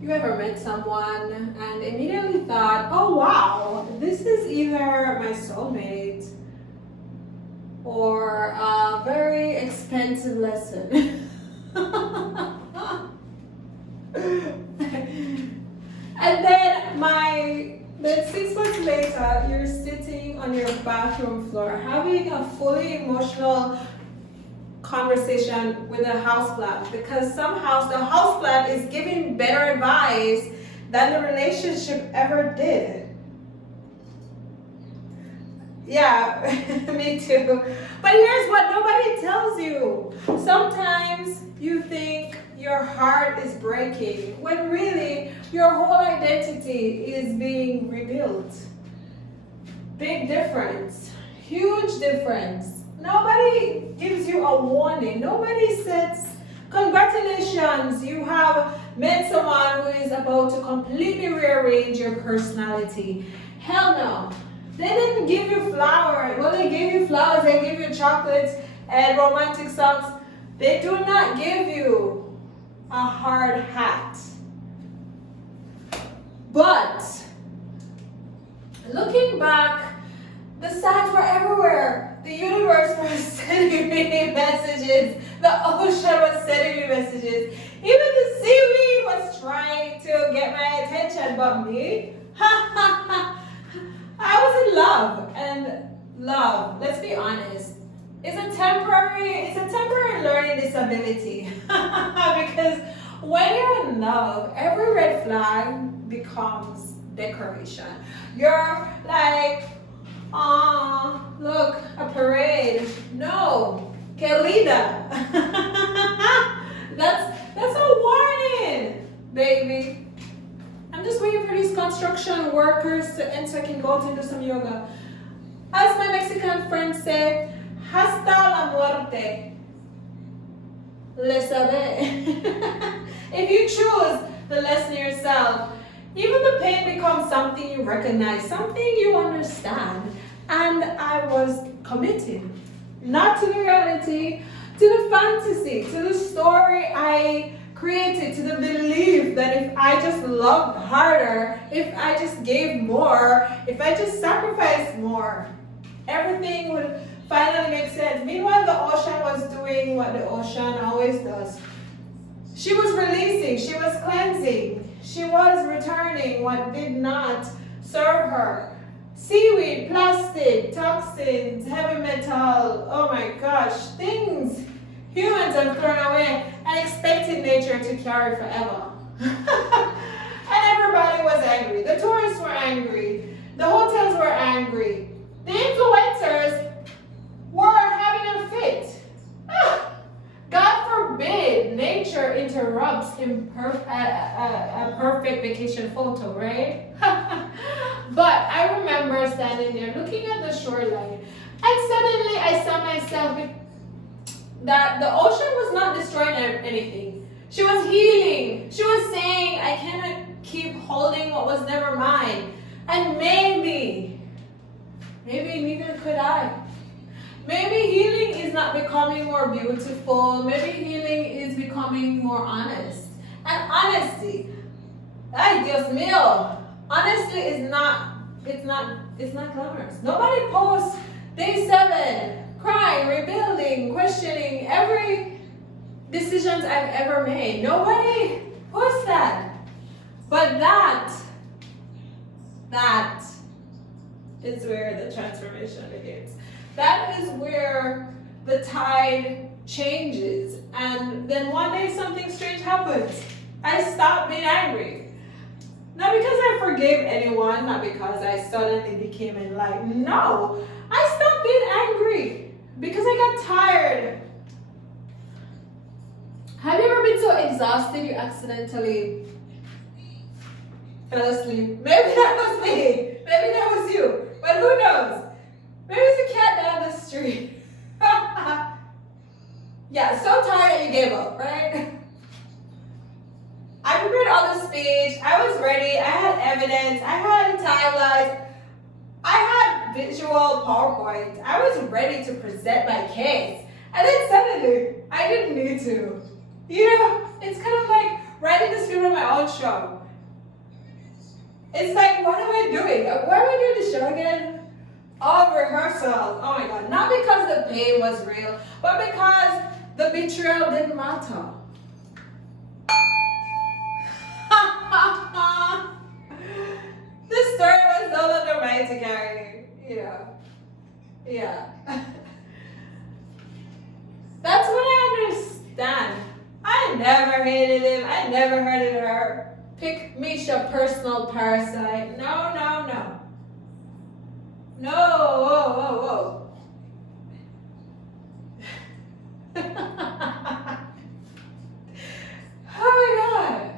You ever met someone and immediately thought, oh wow, this is either my soulmate or a very expensive lesson? And then 6 months later, you're sitting on your bathroom floor having a fully emotional conversation with a houseplant because somehow the houseplant is giving better advice than the relationship ever did. Yeah, me too. But here's what nobody tells you. Sometimes you think your heart is breaking when really your whole identity is being rebuilt. Big difference. Huge difference. Nobody gives you a warning. Nobody says, congratulations, you have met someone who is about to completely rearrange your personality. Hell no. They didn't give you flowers. Well, they gave you flowers, they gave you chocolates and romantic songs. They do not give you a hard hat. But looking back, the signs were everywhere. The universe was sending me messages. The ocean was sending me messages. Even the seaweed was trying to get my attention, but me, I was in love. And love, let's be honest, it's a temporary learning disability. Because when you're in love, every red flag becomes decoration. You're like, look, a parade. No, Kelida. That's a warning, baby. I'm just waiting for these construction workers to end so I can go out and do some yoga. As my Mexican friends say, hasta la muerte. Le sabe. If you choose the lesson yourself, even the pain becomes something you recognize, something you understand. And I was committed, not to the reality, to the fantasy, to the story I created, to the belief that if I just loved harder, if I just gave more, if I just sacrificed more, everything would finally make sense. Meanwhile, the ocean was doing what the ocean always does. She was releasing, she was cleansing, she was returning what did not serve her. Seaweed, plastic, toxins, heavy metal, oh my gosh, things humans have thrown away and expected nature to carry forever. And everybody was angry. The tourists were angry. The hotels were angry. The influencers were having a fit. God forbid nature interrupts a perfect vacation photo, right? But I remember standing there looking at the shoreline, and suddenly I saw myself that the ocean was not destroying anything. She was healing. She was saying, I cannot keep holding what was never mine. And maybe neither could I. Maybe healing is not becoming more beautiful. Maybe healing is becoming more honest. And honesty, ay Dios mío, honesty is not glamorous. Nobody posts day 7, crying, rebuilding, questioning every decisions I've ever made. Nobody posts that. But that is where the transformation begins. That is where the tide changes. And then one day something strange happens. I stopped being angry. Not because I forgave anyone, not because I suddenly became enlightened. No, I stopped being angry because I got tired. Have you ever been so exhausted you accidentally fell asleep? Maybe that was me. Maybe that was you. But who knows? Maybe it's a cat down the street. Yeah, so tired that you gave up, right? I prepared all the speech. I was ready. I had evidence. I had timelines. I had visual PowerPoint. I was ready to present my case. And then suddenly, I didn't need to. You know, it's kind of like writing the script of my own show. It's like, what am I doing? Why am I doing the show again? Oh, rehearsals. Oh my God. Not because the pain was real, but because the betrayal didn't matter. The story was no longer mine to carry. Yeah. That's what I understand. I never hated him. I never hated her. Pick Misha, personal parasite. No. No, whoa. Oh my God.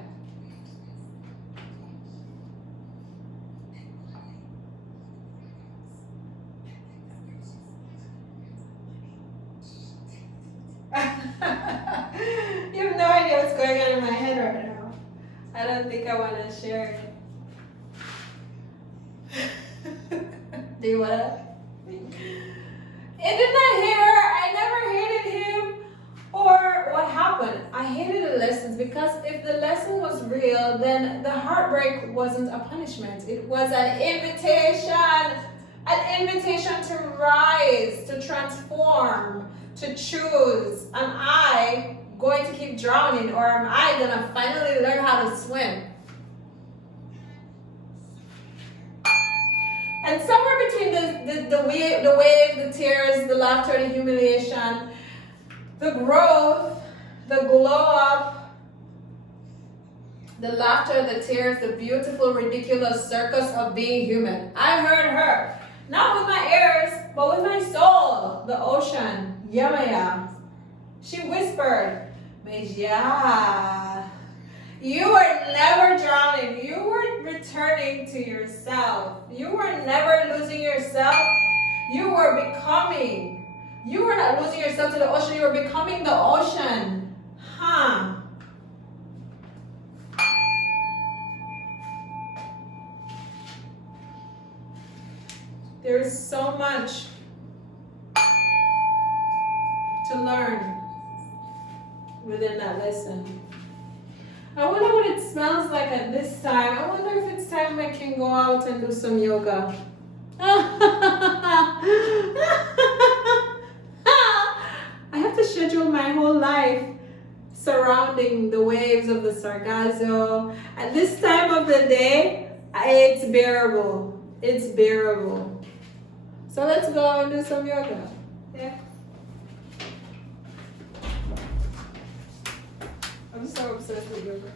You have no idea what's going on in my head right now. I don't think I want to share it. Do you want to? It did not hate her. I never hated him. Or what happened? I hated the lessons because if the lesson was real, then the heartbreak wasn't a punishment. It was an invitation. An invitation to rise, to transform, to choose. Am I going to keep drowning, or am I going to finally learn how to swim? And somewhere between the wave, the tears, the laughter, the humiliation, the growth, the glow up, the laughter, the tears, the beautiful, ridiculous circus of being human, I heard her. Not with my ears, but with my soul. The ocean. Yamaya. She whispered, Meja, you were never drowning. You were returning to yourself. You were never losing yourself. You were becoming. You were not losing yourself to the ocean. You were becoming the ocean. Huh. There's so much to learn within that lesson. I wonder what it smells like at this time. I wonder if it's time I can go out and do some yoga. I have to schedule my whole life surrounding the waves of the Sargasso. At this time of the day, it's bearable. It's bearable. So let's go and do some yoga. Yeah. I'm so obsessed with yoga.